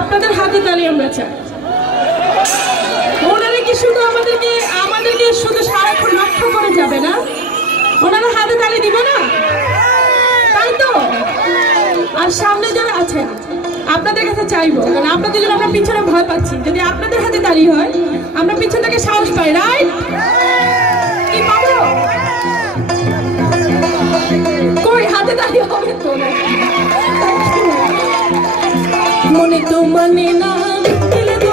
আপনাদের হাতে তালি আমরা চাই। ওনারা কি শুধু আমাদেরকে শুধু সারাক্ষণ লক্ষ্য করে যাবে না, ওনারা হাতে তালি দিবে না, তাই তো? আর সামনে যারা আছেন আপনাদের কাছে চাইবো, কারণ আপনাদের জন্য আমরা পিছনে ভয় পাচ্ছি। যদি আপনাদের হাতে তালি হয় আমরা পিছন থেকে সাহস পাই, রাইট? কি পাবো? কই হাতে তালি হবে তো না? মনে তো মানে না, দিলে তো